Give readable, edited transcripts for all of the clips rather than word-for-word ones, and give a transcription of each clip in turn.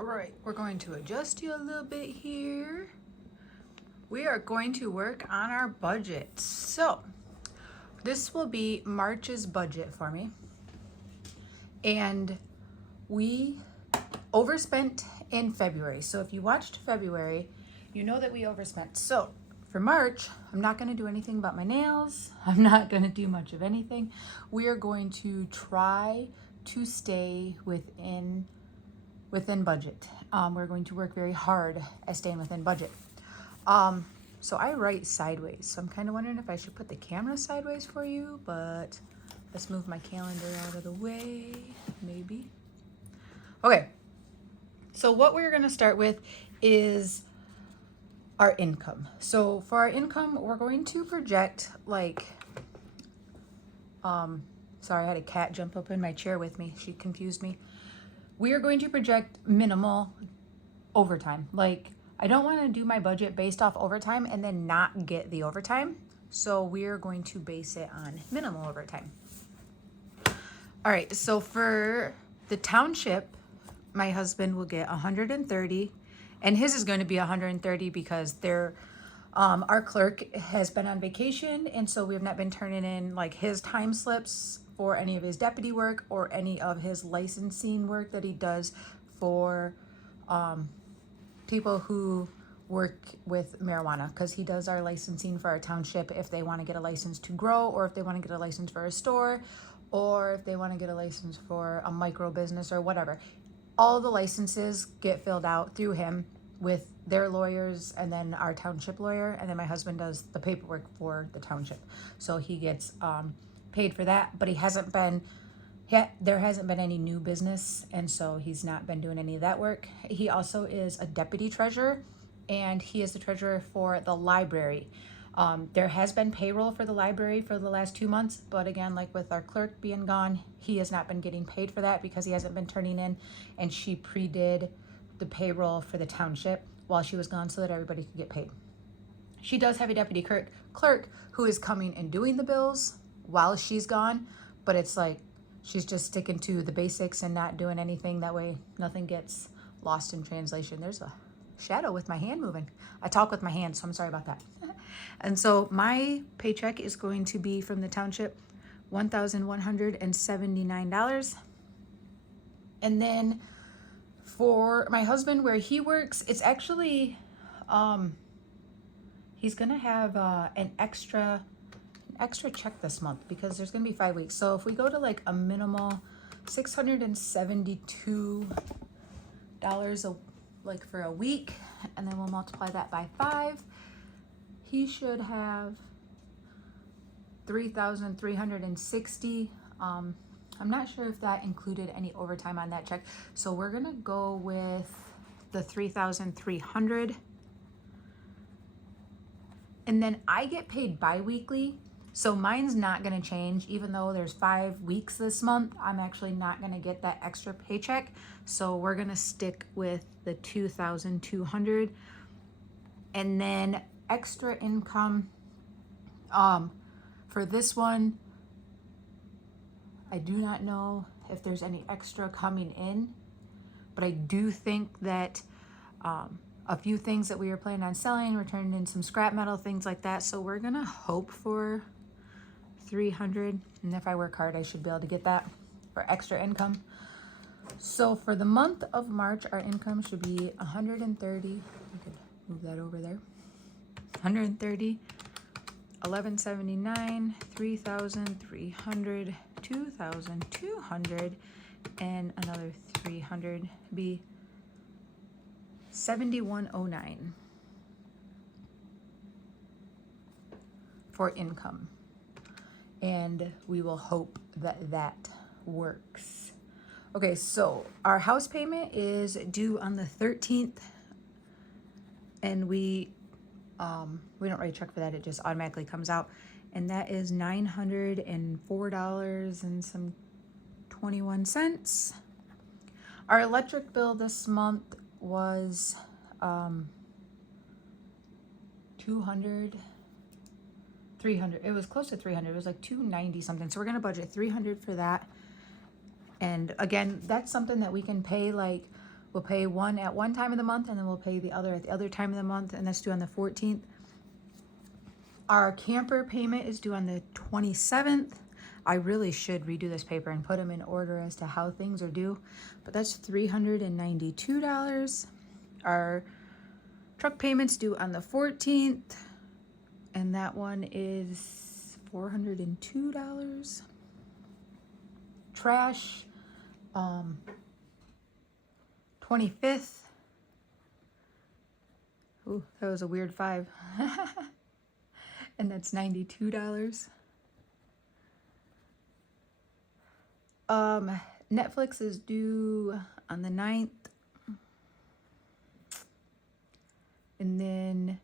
All right, we're going to adjust you a little bit here. We are going to work on our budget. So this will be March's budget for me. And we overspent in February. So if you watched February, you know that we overspent. So for March, I'm not going to do anything about my nails. I'm not going to do much of anything. We are going to try to stay within budget. We're going to work very hard at staying within budget. So I write sideways. So I'm kind of wondering if I should put the camera sideways for you, but let's move my calendar out of the way, maybe. Okay. So what we're going to start with is our income. So for our income, we're going to project sorry, I had a cat jump up in my chair with me. She confused me. We are going to project minimal overtime. I don't want to do my budget based off overtime and then not get the overtime. So we're going to base it on minimal overtime. All right, so for the township, my husband will get 130, and his is going to be 130 because our clerk has been on vacation, and so we have not been turning in his time slips for any of his deputy work or any of his licensing work that he does for people who work with marijuana, because he does our licensing for our township if they want to get a license to grow, or if they want to get a license for a store, or if they want to get a license for a micro business or whatever. All the licenses get filled out through him with their lawyers and then our township lawyer, and then my husband does the paperwork for the township. So he gets paid for that, but there hasn't been any new business, and so he's not been doing any of that work. He also is a deputy treasurer, and he is the treasurer for the library. There has been payroll for the library for the last 2 months, but again, with our clerk being gone, he has not been getting paid for that because he hasn't been turning in, and she pre-did the payroll for the township while she was gone so that everybody could get paid. She does have a deputy clerk who is coming and doing the bills while she's gone, but it's she's just sticking to the basics and not doing anything. That way nothing gets lost in translation. There's a shadow with my hand moving. I talk with my hands, so I'm sorry about that. And so my paycheck is going to be from the township $1,179. And then for my husband, where he works, it's actually he's gonna have an extra check this month because there's gonna be 5 weeks. So if we go to a minimal $672 for a week, and then we'll multiply that by 5, he should have $3,360. I'm not sure if that included any overtime on that check, so we're gonna go with the $3,300. And then I get paid bi-weekly, so mine's not gonna change. Even though there's 5 weeks this month, I'm actually not gonna get that extra paycheck. So we're gonna stick with the $2,200. And then extra income, for this one, I do not know if there's any extra coming in, but I do think that a few things that we were planning on selling, we're turning in some scrap metal, things like that. So we're gonna hope for 300, and if I work hard, I should be able to get that for extra income. So for the month of March, our income should be 130. You could move that over there. 130, 1179, 3,300, 2,200, and another 300 be 7109 for income. And we will hope that that works. Okay, so our house payment is due on the 13th, and we don't write a check for that, it just automatically comes out, and that is $904 and some 21 cents. Our electric bill this month was 200, 300. It was close to 300. It was 290 something. So we're gonna budget 300 for that. And again, that's something that we can pay We'll pay one at one time of the month, and then we'll pay the other at the other time of the month, and that's due on the 14th. Our camper payment is due on the 27th. I really should redo this paper and put them in order as to how things are due, but that's $392. Our truck payment's due on the 14th, and that one is $402. Trash, 25th. Ooh, that was a weird 5. And that's $92. Netflix is due on the 9th. And then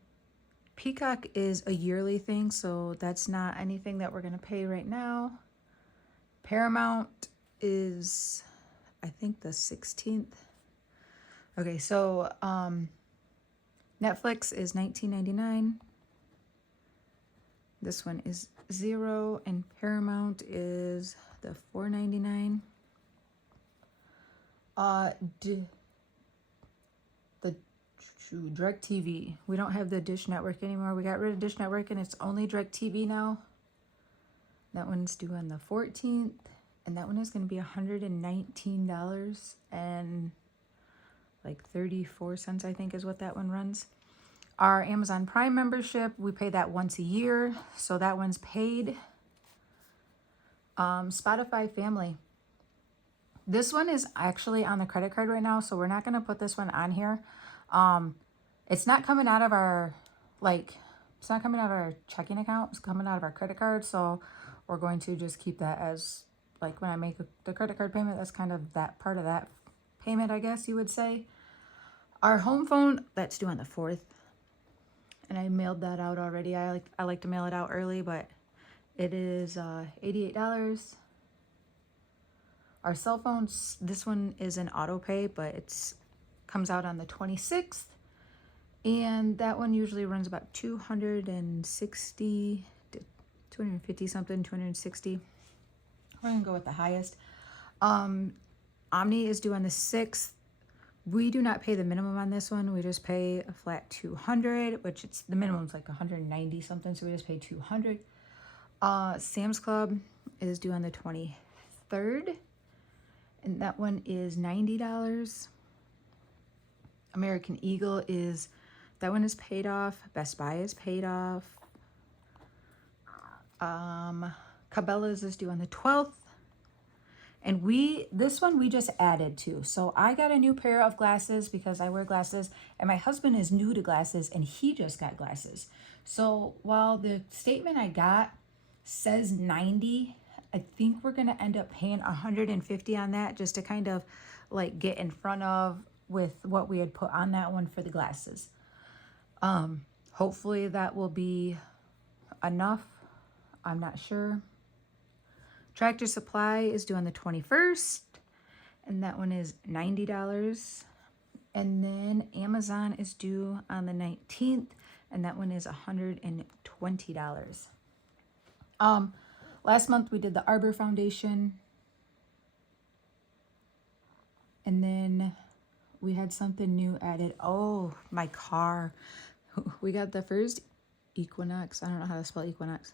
Peacock is a yearly thing, so that's not anything that we're going to pay right now. Paramount is, I think, the 16th. Okay, so Netflix is $19.99. This one is $0, and Paramount is the $4.99. The DirecTV. We don't have the Dish Network anymore. We got rid of Dish Network, and it's only DirecTV now. That one's due on the 14th, and that one is going to be $119 and like 34 cents, I think, is what that one runs. Our Amazon Prime membership, we pay that once a year, so that one's paid. Spotify Family. This one is actually on the credit card right now, so we're not going to put this one on here. It's not coming out of our, it's not coming out of our checking account. It's coming out of our credit card, so we're going to just keep that as, like, when I make the credit card payment, that's kind of that part of that payment, I guess you would say. Our home phone, that's due on the 4th. And I mailed that out already. I like to mail it out early, but it is $88. Our cell phones, this one is an auto pay, but it's comes out on the 26th. And that one usually runs about 260 to 250 something, 260. We're gonna go with the highest. Omni is due on the 6th. We do not pay the minimum on this one. We just pay a flat $200, which it's the minimum's like 190 something, so we just pay $200. Sam's Club is due on the 23rd, and that one is $90. American Eagle is, that one is paid off. Best Buy is paid off. Cabela's is due on the 12th. And this one we just added to. So I got a new pair of glasses because I wear glasses, and my husband is new to glasses and he just got glasses. So while the statement I got says 90, I think we're going to end up paying 150 on that just to kind of like get in front of with what we had put on that one for the glasses. Hopefully that will be enough. I'm not sure. Tractor Supply is due on the 21st, and that one is $90. And then Amazon is due on the 19th, and that one is $120. Last month we did the Arbor Foundation, and then we had something new added. Oh, my car. We got the first Equinox. I don't know how to spell Equinox.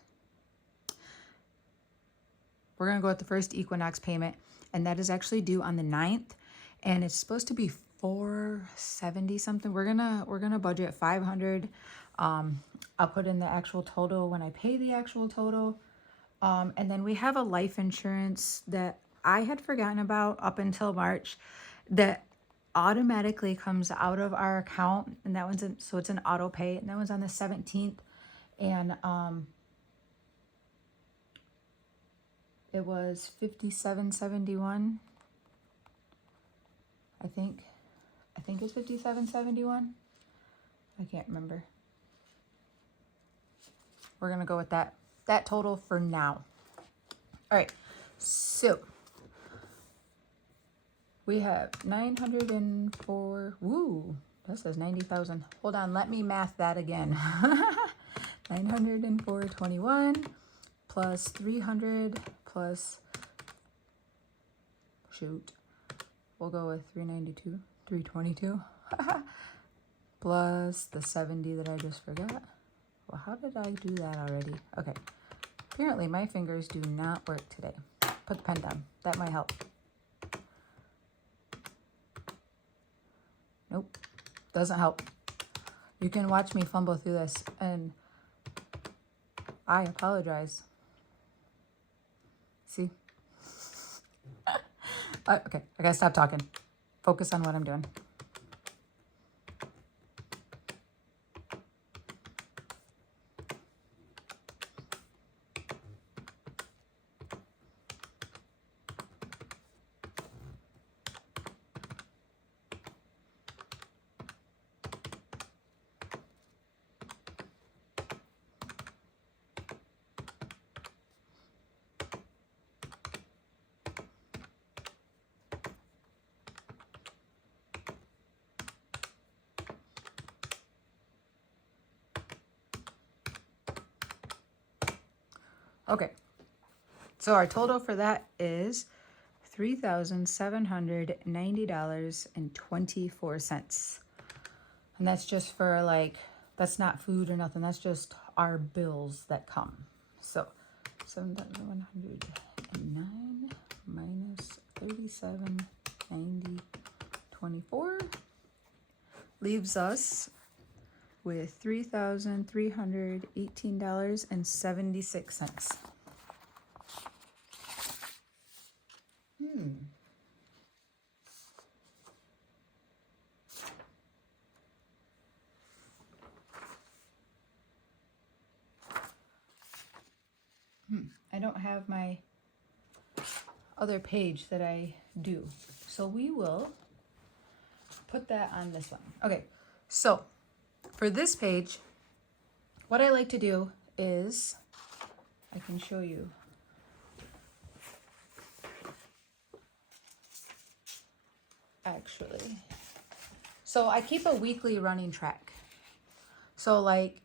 We're going to go with the first Equinox payment, and that is actually due on the 9th, and it's supposed to be $470 something. We're gonna budget $500. I'll put in the actual total when I pay the actual total. And then we have a life insurance that I had forgotten about up until March that automatically comes out of our account, and that one's so it's an auto pay, and that one's on the 17th, and it was $57.71. I think it's $57.71. I can't remember. We're gonna go with that total for now. All right, so we have 904. Woo, that says 90,000. Hold on, let me math that again. 904.21 plus 300 plus, shoot, we'll go with 392. 322 plus the 70 that I just forgot. Well, how did I do that already? Okay. Apparently my fingers do not work today. Put the pen down. That might help. Nope. Doesn't help. You can watch me fumble through this, and I apologize. See? Okay, I gotta stop talking. Focus on what I'm doing. Okay, so our total for that is $3,790.24. And that's just for like, that's not food or nothing. That's just our bills that come. So 7,109 minus 3790.24 leaves us with $3,318.76. I don't have my other page that I do. So we will put that on this one. Okay, so for this page, what I like to do is, I can show you. Actually, so I keep a weekly running track. So like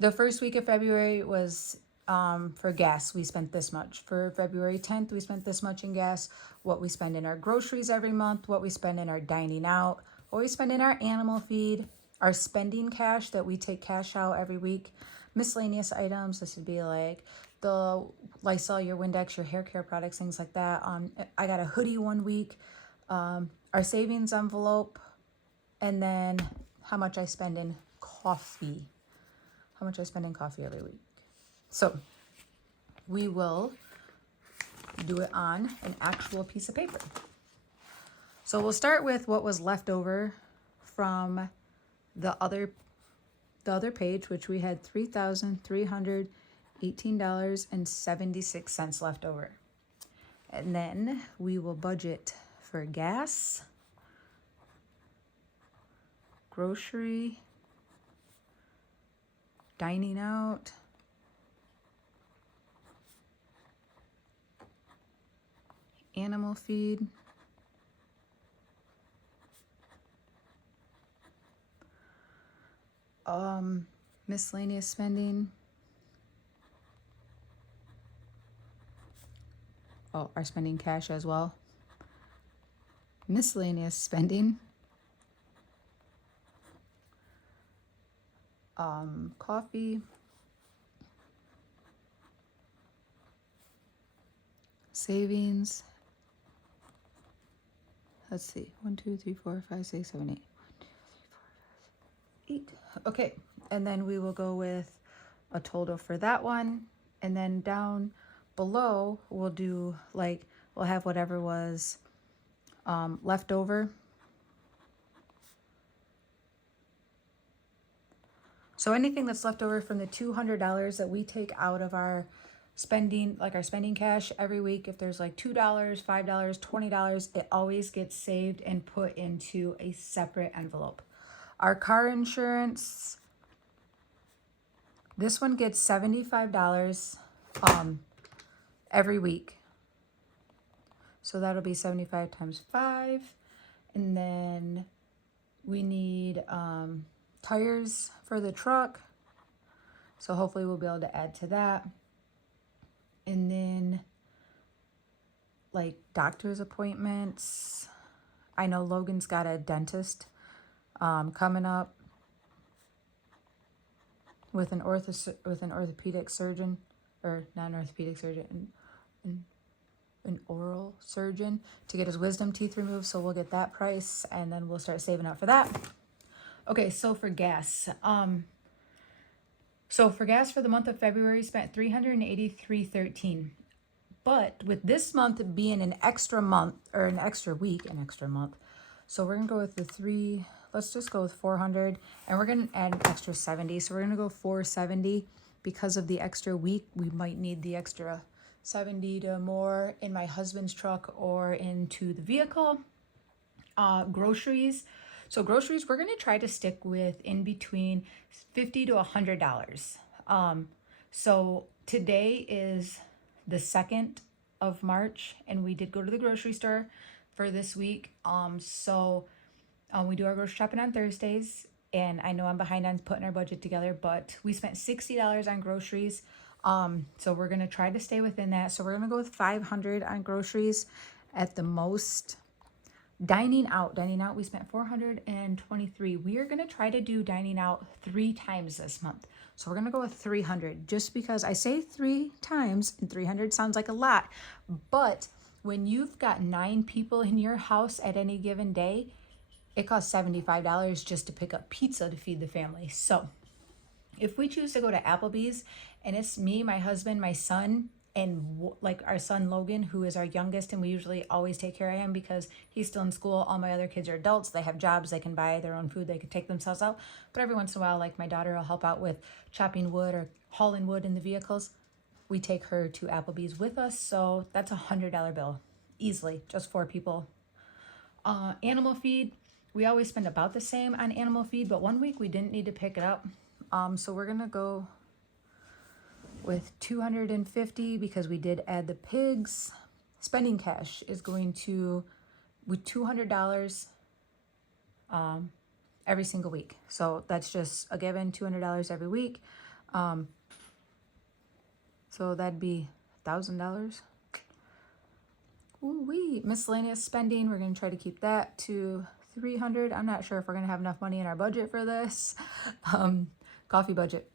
the first week of February was for gas, we spent this much. For February 10th, we spent this much in gas. What we spend in our groceries every month, what we spend in our dining out, what we spend in our animal feed, our spending cash that we take cash out every week, miscellaneous items. This would be like the Lysol, your Windex, your hair care products, things like that. I got a hoodie one week. Our savings envelope, and then how much I spend in coffee. How much I spend in coffee every week. So we will do it on an actual piece of paper. So we'll start with what was left over from the other page, which we had $3,318.76 left over. And then we will budget for gas, grocery, dining out, animal feed, miscellaneous spending, our spending cash as well, miscellaneous spending, coffee, savings. Let's see, 1, 2, 3, 4, 5, 6, 7, 8. 8. Okay, and then we will go with a total for that one, and then down below we'll do like, we'll have whatever was left over. So anything that's left over from the $200 that we take out of our spending, like our spending cash every week, if there's like $2, $5, $20, it always gets saved and put into a separate envelope. Our car insurance, this one gets $75 every week. So that'll be 75 times 5. And then we need tires for the truck. So hopefully we'll be able to add to that. And then like doctor's appointments, I know Logan's got a dentist coming up with an orthopedic surgeon, or not an orthopedic surgeon, an oral surgeon to get his wisdom teeth removed. So we'll get that price and then we'll start saving up for that. Okay, so for gas, for the month of February, spent $383.13. But with this month being an extra month, or an extra week, so we're gonna go with let's just go with 400, and we're gonna add an extra 70. So we're gonna go 470 because of the extra week. We might need the extra 70 to more in my husband's truck or into the vehicle. Groceries. So groceries, we're gonna try to stick with in between $50 to $100. So today is the 2nd of March, and we did go to the grocery store for this week. We do our grocery shopping on Thursdays, and I know I'm behind on putting our budget together, but we spent $60 on groceries. So we're gonna try to stay within that. So we're gonna go with 500 on groceries at the most. Dining out, we spent 423. We are gonna try to do dining out 3 times this month. So we're gonna go with 300, just because I say 3 times and 300 sounds like a lot, but when you've got 9 people in your house at any given day, it costs $75 just to pick up pizza to feed the family. So if we choose to go to Applebee's and it's me, my husband, my son, and like our son Logan, who is our youngest, and we usually always take care of him because he's still in school. All my other kids are adults. They have jobs. They can buy their own food. They could take themselves out. But every once in a while, like my daughter will help out with chopping wood or hauling wood in the vehicles. We take her to Applebee's with us. So that's $100 bill easily, just 4 people. Animal feed. We always spend about the same on animal feed, but one week we didn't need to pick it up. So we're going to go with 250 because we did add the pigs. Spending cash is going to, with $200 every single week. So that's just a given, $200 every week. So that'd be $1,000. Ooh-wee. Miscellaneous spending, we're going to try to keep that to 300. I'm not sure if we're going to have enough money in our budget for this. Coffee budget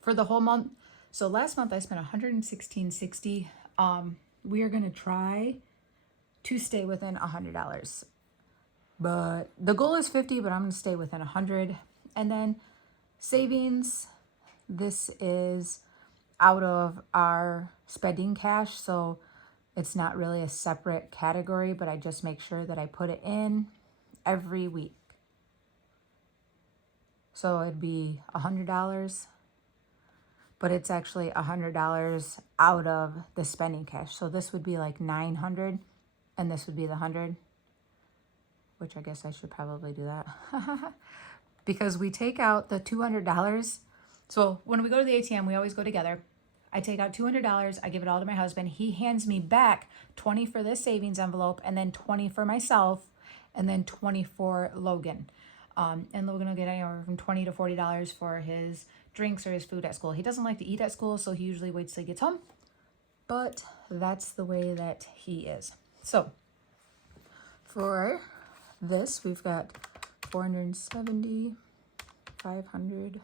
for the whole month. So last month I spent $116.60. We are going to try to stay within $100. But the goal is 50, but I'm going to stay within 100. And then savings, this is out of our spending cash, so it's not really a separate category, but I just make sure that I put it in every week. So it'd be $100, but it's actually $100 out of the spending cash. So this would be like 900, and this would be the 100, which I guess I should probably do that. Because we take out the $200. So when we go to the ATM, we always go together. I take out $200, I give it all to my husband. He hands me back 20 for this savings envelope, and then 20 for myself, and then 20 for Logan. And Logan will get anywhere from $20 to $40 for his drinks or his food at school. He doesn't like to eat at school, so he usually waits till he gets home. But that's the way that he is. So for this, we've got 470, 500,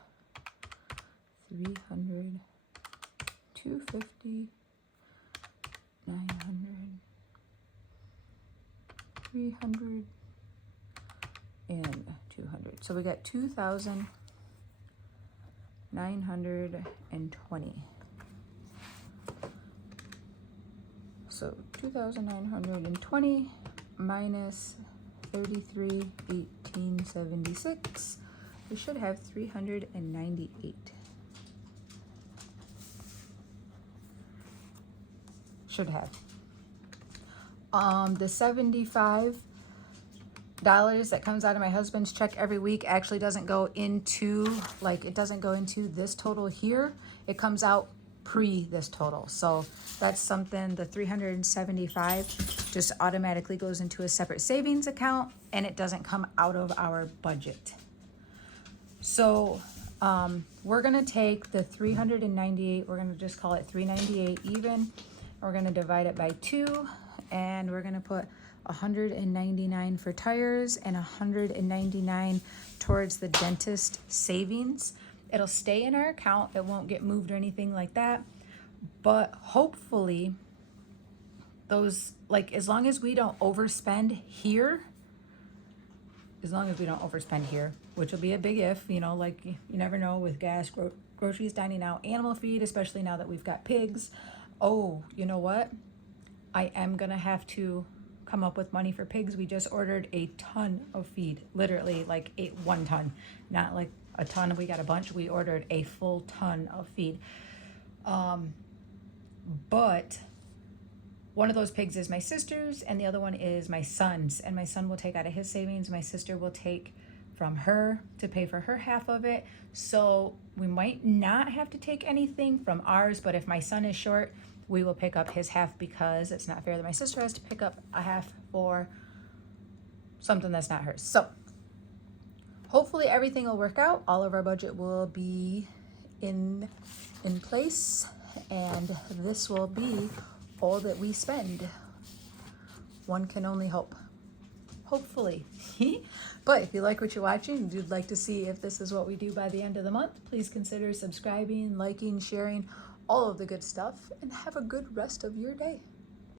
300, 250, 900, 300, and 200. So we got 2,920. So 2,920 minus 33,1876. We should have 398. Should have. The $75 that comes out of my husband's check every week actually doesn't go into, like, it doesn't go into this total here. It comes out pre this total. So that's something, the 375 just automatically goes into a separate savings account, and it doesn't come out of our budget. So we're gonna take the 398, we're gonna just call it 398 even. We're gonna divide it by 2, and we're gonna put $199 for tires, and $199 towards the dentist savings. It'll stay in our account. It won't get moved or anything like that. But hopefully those, like, as long as we don't overspend here, which will be a big if, you know, like you never know with gas, groceries, dining out, animal feed, especially now that we've got pigs. Oh, you know what? I am going to have to come up with money for pigs. We just ordered a ton of feed, literally like 1 ton, not like a ton. We got a bunch. We ordered a full ton of feed. But one of those pigs is my sister's and the other one is my son's, and my son will take out of his savings. My sister will take from her to pay for her half of it. So we might not have to take anything from ours, but if my son is short, we will pick up his half, because it's not fair that my sister has to pick up a half for something that's not hers. So hopefully everything will work out. All of our budget will be in place, and this will be all that we spend. One can only hope. Hopefully. But if you like what you're watching and you'd like to see if this is what we do by the end of the month, please consider subscribing, liking, sharing, all of the good stuff, and have a good rest of your day.